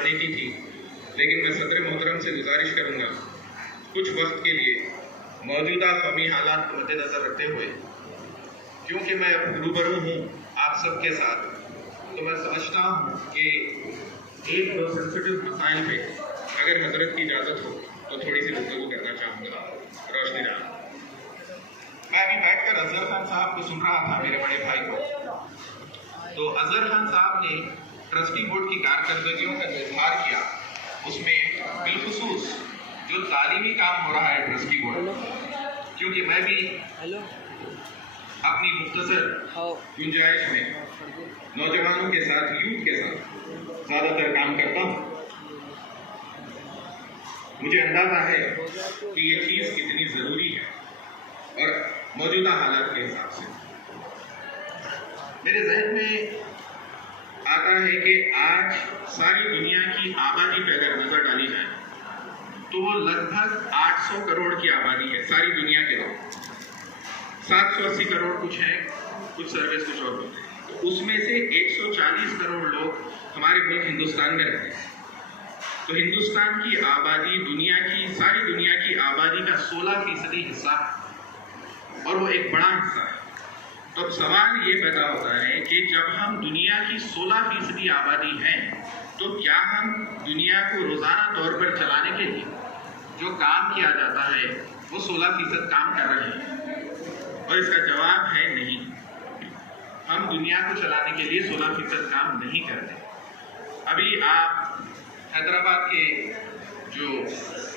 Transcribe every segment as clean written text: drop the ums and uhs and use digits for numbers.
पढ़ने की थी, लेकिन मैं सदर मोहतरम से गुजारिश करूँगा कुछ वक्त के लिए मौजूदा कौमी हालात को मद्देनज़र रखते हुए, क्योंकि मैं रूबरू हूँ आप सबके साथ, तो मैं समझता हूँ कि एक दो सेंसिटिव मसाइल पे अगर हजरत की इजाज़त हो तो थोड़ी सी गुफ्तगू करना चाहूँगा। रोशनी डाल। मैं अभी बैठकर अजहर खान साहब को सुन रहा था, मेरे बड़े भाई को। तो अजहर खान साहब ने ट्रस्टी बोर्ड की कारकर्दगियों का इजहार किया, उसमें बिलखुसूस जो तालीमी काम हो रहा है ट्रस्टी बोर्ड, क्योंकि मैं भी अपनी मुख्तसर गुंजाइश में नौजवानों के साथ, यूथ के साथ ज़्यादातर काम करता हूँ। मुझे अंदाज़ा है कि ये चीज़ कितनी ज़रूरी है और मौजूदा हालात के हिसाब से मेरे जहन में आता है कि आज सारी दुनिया की आबादी पे अगर नजर डाली जाए तो वो लगभग 800 करोड़ की आबादी है सारी दुनिया के लोग। 780 करोड़ कुछ है, कुछ सर्विस कुछ और होते हैं, तो उसमें से 140 करोड़ लोग हमारे मुल्क हिंदुस्तान में रहते हैं। तो हिंदुस्तान की आबादी दुनिया की, सारी दुनिया की आबादी का 16% हिस्सा है और वो एक बड़ा हिस्सा है। तो अब सवाल ये पैदा होता है कि जब हम दुनिया की 16% आबादी हैं, तो क्या हम दुनिया को रोज़ाना तौर पर चलाने के लिए जो काम किया जाता है वो 16% काम कर रहे हैं? और इसका जवाब है नहीं। हम दुनिया को चलाने के लिए 16% काम नहीं करते। अभी आप हैदराबाद के जो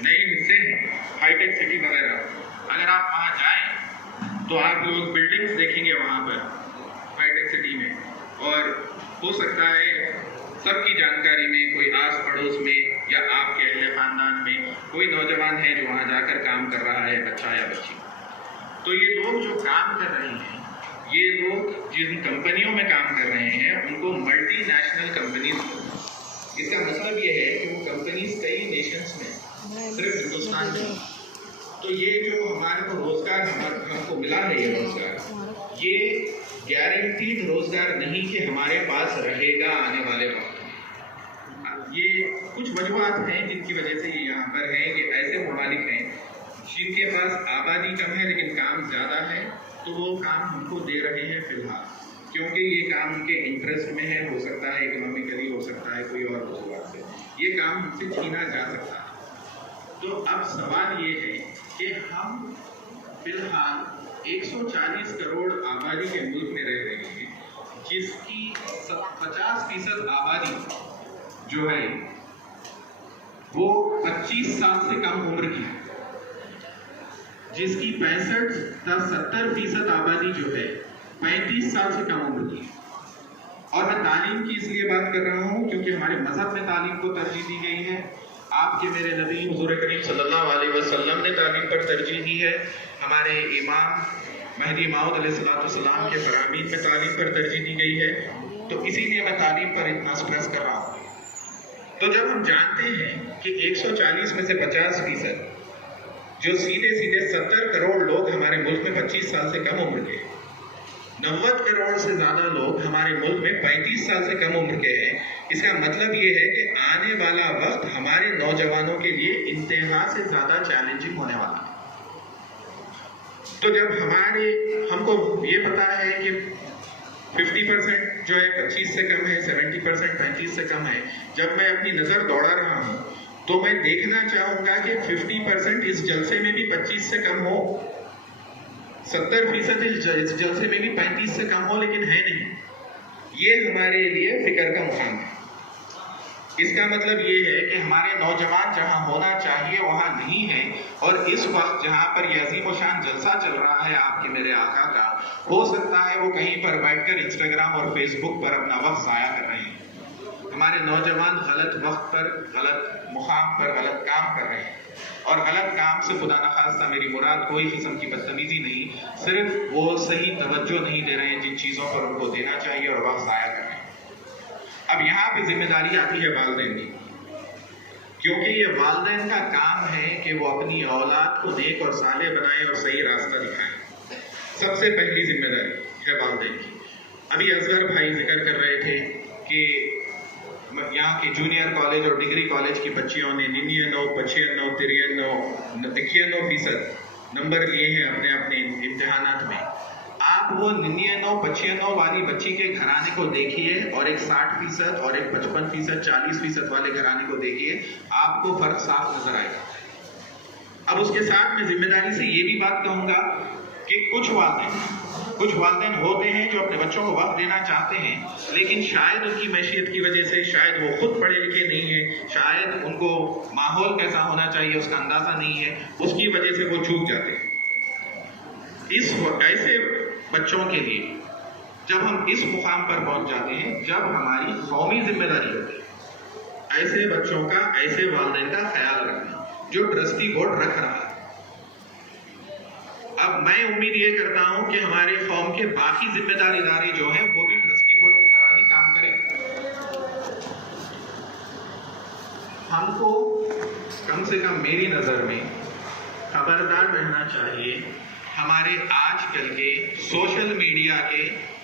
नए हिस्से हैं, हाईटेक सिटी वगैरह, अगर आप वहाँ जाएं तो आप लोग बिल्डिंग्स देखेंगे वहाँ पर हाईटेक सिटी में, और हो सकता है सबकी जानकारी में कोई आस पड़ोस में या आपके अहले खानदान में कोई नौजवान है जो वहाँ जाकर काम कर रहा है, बच्चा या बच्ची। तो ये लोग जो काम कर रहे हैं, ये लोग जिन कंपनियों में काम कर रहे हैं उनको मल्टी नेशनल कंपनीज, इसका मतलब ये है कि वो कंपनीज कई नेशंस में, सिर्फ हिंदुस्तान में। तो ये जो हमारे को रोजगार हमको मिला है, ये रोजगार, ये गारंटीड रोजगार नहीं कि हमारे पास रहेगा आने वाले वक्त। ये कुछ वजूहात हैं जिनकी वजह से ये यहाँ पर है कि ऐसे ममालिक हैं जिनके पास आबादी कम है लेकिन काम ज़्यादा है, तो वो काम हमको दे रहे हैं फिलहाल, क्योंकि ये काम उनके इंटरेस्ट में है। हो सकता है इकोनॉमिकली, हो सकता है कोई और वजूहात से ये काम हमसे छीना जा सकता है। तो अब सवाल ये है कि हम फिलहाल 140 करोड़ आबादी के मुल्क में रह रहे हैं, जिसकी 50% आबादी जो है वो 25 साल से कम उम्र की है, जिसकी 65-70% आबादी जो है 35 साल से कम उम्र की। और मैं तालीम की इसलिए बात कर रहा हूँ क्योंकि हमारे मजहब में तालीम को तरजीह दी गई है। आपके मेरे नबी हुजूर करीम सल्लल्लाहु अलैहि वसल्लम ने तालीम पर तरजीह दी है। हमारे इमाम महदी मौऊद अलैहिस्सलाम के फरामीन में तालीम पर तरजीह दी गई है। तो इसीलिए मैं तालीम पर इतना स्ट्रेस कर रहा हूँ। तो जब हम जानते हैं कि 140 में से 50% जो सीधे 70 करोड़ लोग हमारे मुल्क में 25 साल से कम उम्र के, 90 करोड़ से ज़्यादा लोग हमारे मुल्क में 35 साल से कम उम्र के हैं, इसका मतलब ये है कि आने वाला वक्त हमारे नौजवानों के लिए इंतहा से ज़्यादा चैलेंजिंग होने वाला है। तो जब हमको ये पता है कि 50% जो है 25 से कम है, 70% 35 से कम है, जब मैं अपनी नज़र दौड़ा रहा हूँ तो मैं देखना चाहूँगा कि 50% इस जलसे में भी 25 से कम हो, 70% इस जलसे में भी 35 से कम हो, लेकिन है नहीं। ये हमारे लिए फिक्र का मुकाम है। इसका मतलब ये है कि हमारे नौजवान जहाँ होना चाहिए वहाँ नहीं है, और इस वक्त जहाँ पर यह अजीम व शान जलसा चल रहा है आपके मेरे आका का, हो सकता है वो कहीं पर बैठकर इंस्टाग्राम और फेसबुक पर अपना वक्त ज़ाया कर रहे हैं। हमारे नौजवान गलत वक्त पर, गलत मुकाम पर गलत काम कर रहे हैं, और गलत काम से खुदा न खास्ता मेरी मुराद कोई किस्म की बदतमीजी नहीं, सिर्फ वो सही तवज्जो नहीं दे रहे हैं जिन चीज़ों पर उनको देना चाहिए और वक्त ज़ाया कर रहे हैं। अब यहाँ पे जिम्मेदारी आती है वालिदैन की, क्योंकि ये वालिदैन का काम है कि वो अपनी औलाद को नेक और साले बनाए और सही रास्ता दिखाएं। सबसे पहली जिम्मेदारी है वालिदैन की। अभी असगर भाई जिक्र कर रहे थे कि यहाँ के जूनियर कॉलेज और डिग्री कॉलेज की बच्चियों ने 99, 95, 93, 91% नंबर लिए हैं अपने अपने इम्तिहानात में। आप वो 99, 95 वाली बच्ची के घराने को देखिए और एक 60% और एक 55%, 40% वाले घराने को देखिए, आपको फर्क साफ नजर आएगा। अब उसके साथ मैं जिम्मेदारी से ये भी बात कहूंगा कि कुछ वालिदैन होते हैं जो अपने बच्चों को वक्त देना चाहते हैं, लेकिन शायद उनकी मैशियत की वजह से, शायद वो खुद पढ़े लिखे नहीं है, शायद उनको माहौल कैसा होना चाहिए उसका अंदाजा नहीं है, उसकी वजह से वो चूक जाते हैं। ऐसे बच्चों के लिए जब हम इस मुकाम पर पहुंच जाते हैं, जब हमारी कौमी जिम्मेदारी होती है ऐसे बच्चों का, ऐसे वालिदैन का ख्याल रखना जो ट्रस्टी बोर्ड रख रहा है। अब मैं उम्मीद ये करता हूं कि हमारे कौम के बाकी जिम्मेदार इदारे जो हैं वो भी ट्रस्टी बोर्ड की तरह ही काम करें। हमको कम से कम मेरी नजर में खबरदार रहना चाहिए हमारे आजकल के सोशल मीडिया के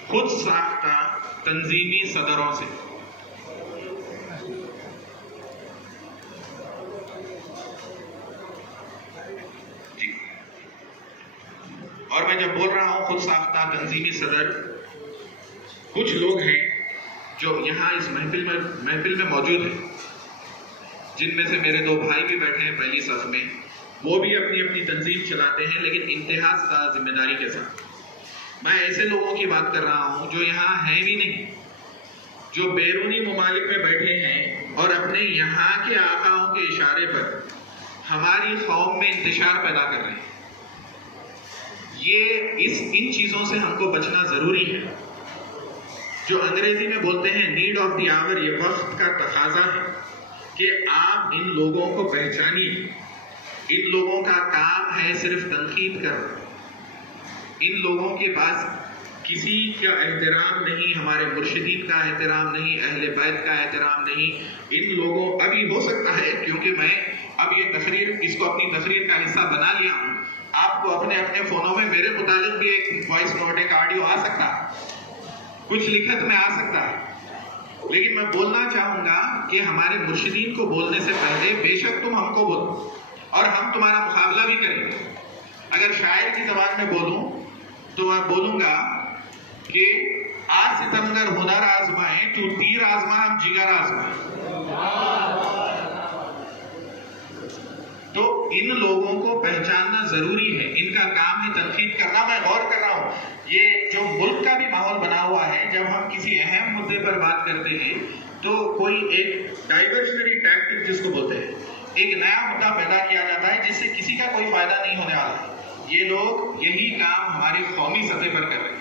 खुद साख्ता तंजीमी सदरों से। और मैं जब बोल रहा हूं खुद साख्ता तंजीमी सदर, कुछ लोग हैं जो यहाँ इस महफिल में मौजूद हैं, जिनमें से मेरे 2 भाई भी बैठे हैं पहली सफ में। वो भी अपनी अपनी तंजीम चलाते हैं, लेकिन इंतहा ज़्यादा जिम्मेदारी के साथ। मैं ऐसे लोगों की बात कर रहा हूं जो यहाँ हैं भी नहीं, जो बैरूनी ममालिक में बैठे हैं और अपने यहाँ के आकाओं के इशारे पर हमारी कौम में इंतशार पैदा कर रहे हैं। इन चीजों से हमको बचना जरूरी है। जो अंग्रेजी में बोलते हैं नीड ऑफ द आवर, ये वक्त का तकाजा है कि आप इन लोगों को पहचानिए। इन लोगों का काम है सिर्फ तनकीद करना। इन लोगों के पास किसी का एहतराम नहीं, हमारे मुर्शिदीन का एहतराम नहीं, अहले बैत का एहतराम नहीं। इन लोगों, अभी हो सकता है क्योंकि मैं अब ये तकरीर, इसको अपनी तकरीर का हिस्सा बना लिया हूं, आपको अपने अपने फोनों में मेरे मुतालिक भी एक वॉइस नोट, एक ऑडियो आ सकता है, कुछ लिखत में आ सकता है। लेकिन मैं बोलना चाहूंगा कि हमारे मुर्शिदीन को बोलने से पहले बेशक तुम हमको बोलो और हम तुम्हारा मुकाबला भी करेंगे। अगर शायर की ज़बान में बोलूं तो मैं बोलूंगा कि आज सितमगर हुनर आजमाए, तू तीर आजमा, हम जिगर आजमाए। तो इन लोगों को पहचानना जरूरी है, इनका काम है तनकीद करना। मैं गौर कर रहा हूं, ये जो मुल्क का भी माहौल बना हुआ है, जब हम किसी अहम मुद्दे पर बात करते हैं तो कोई एक डाइवर्शनरी टैक्टिक जिसको बोलते हैं, एक नया मुद्दा पैदा किया जाता है जिससे किसी का कोई फायदा नहीं होने वाला। ये लोग यही काम हमारी कौमी सतह पर कर रहे हैं।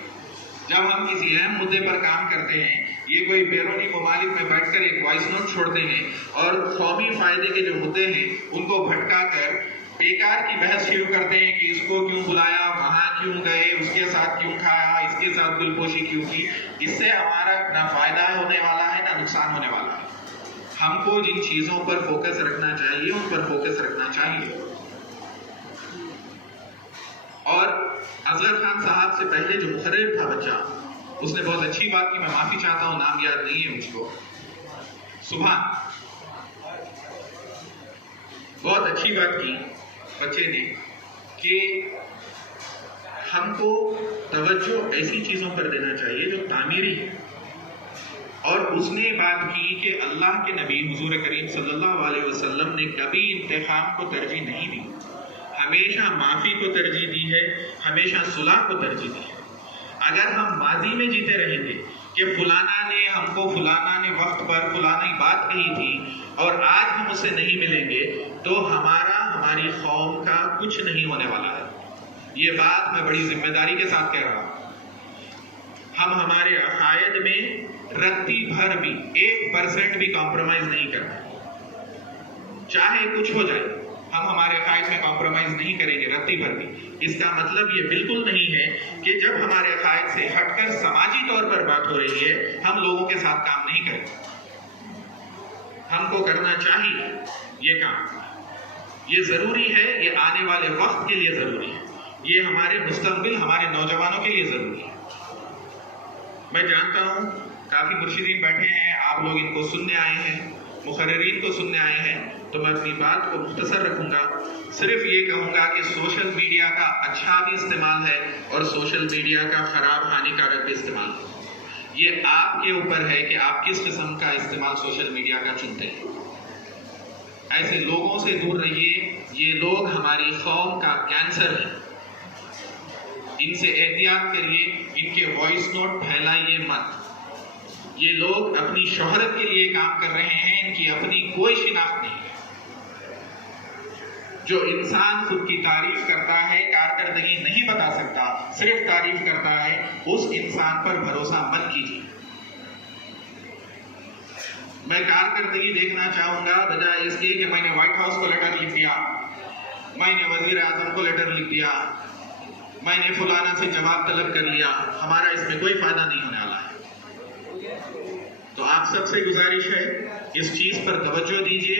जब हम किसी अहम मुद्दे पर काम करते हैं, ये कोई बैरूनी ममालिक में बैठकर एक वॉइस नोट छोड़ते हैं और कौमी फायदे के जो मुद्दे हैं उनको भटका कर बेकार की बहस शुरू करते हैं कि इसको क्यों बुलाया, वहां क्यों गए, उसके साथ क्यों खाया, इसके साथ गुलपोशी क्यों की। इससे हमारा ना फायदा होने वाला है ना नुकसान होने वाला है। हमको जिन चीजों पर फोकस रखना चाहिए उन पर फोकस रखना चाहिए। और अजहर खान साहब से पहले जो मुखर्रिर था बच्चा, उसने बहुत अच्छी बात की, मैं माफी चाहता हूं, नाम याद नहीं है मुझको, सुभान, बहुत अच्छी बात की बच्चे ने कि हमको तवज्जो ऐसी चीजों पर देना चाहिए जो तामीरी है। और उसने बात की कि अल्लाह के नबी हुजूर करीम सल्लल्लाहु अलैहि वसल्लम ने कभी इंतखाम को तरजीह नहीं दी, हमेशा माफी को तरजीह दी है, हमेशा सुलह को तरजीह दी है। अगर हम माजी में जीते रहेंगे कि फलाना ने हमको, फलाना ने वक्त पर फलानी बात कही थी और आज हम उससे नहीं मिलेंगे, तो हमारी कौम का कुछ नहीं होने वाला है। ये बात मैं बड़ी जिम्मेदारी के साथ कह रहा हूं। हम हमारे अकायद में रत्ती भर भी 1% भी कॉम्प्रोमाइज नहीं करते, चाहे कुछ हो जाए, हम हमारे अकायद में कॉम्प्रोमाइज नहीं करेंगे रत्ती भर भी। इसका मतलब ये बिल्कुल नहीं है कि जब हमारे अकायद से हटकर समाजी तौर पर बात हो रही है हम लोगों के साथ काम नहीं करेंगे। हमको करना चाहिए ये काम, ये जरूरी है, ये आने वाले वक्त के लिए जरूरी है, ये हमारे मुस्तकबिल, हमारे नौजवानों के लिए जरूरी है। मैं जानता हूं काफी मुर्शिदीन बैठे हैं, आप آپ لوگ ان کو سننے آئے ہیں، مقررین کو سننے آئے ہیں، تو میں اپنی بات کو مختصر رکھوں گا. صرف یہ کہوں گا کہ سوشل میڈیا کا اچھا بھی استعمال ہے اور سوشل میڈیا کا خراب ہانیکارک بھی استعمال ہے. یہ آپ کے اوپر ہے کہ آپ کس قسم کا استعمال سوشل میڈیا کا چنتے ہیں. ایسے لوگوں سے دور رہیے، یہ لوگ ہماری قوم کا کینسر ہے. ان سے احتیاط کریے، ان کے وائس نوٹ پھیلائیے مت. یہ لوگ اپنی شہرت کے لیے کام کر رہے ہیں، ان کی اپنی کوئی شناخت نہیں. جو انسان خود کی تعریف کرتا ہے، کارکردگی نہیں بتا سکتا، صرف تعریف کرتا ہے، اس انسان پر بھروسہ مت کیجیے. میں کارکردگی دیکھنا چاہوں گا بجائے اس کے کہ میں نے وائٹ ہاؤس کو لیٹر لکھ دیا، میں نے وزیر اعظم کو لیٹر لکھ دیا، میں نے فلانا سے جواب طلب کر لیا. ہمارا اس میں کوئی فائدہ نہیں ہونے والا ہے. تو آپ سب سے گزارش ہے اس چیز پر توجہ دیجیے.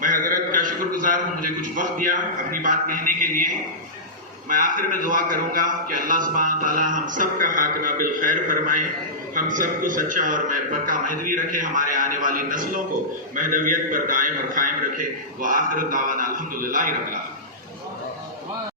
میں حضرت کا شکر گزار ہوں، مجھے کچھ وقت دیا اپنی بات کہنے کے لیے. میں آخر میں دعا کروں گا کہ اللہ سبحانہ تعالیٰ ہم سب کا خاتمہ بالخیر فرمائے، ہم سب کو سچا اور پکا مہدوی رکھے، ہمارے آنے والی نسلوں کو مہدویت پر دائم اور قائم رکھے. وآخر دعوانا الحمدللہ رب العالمین.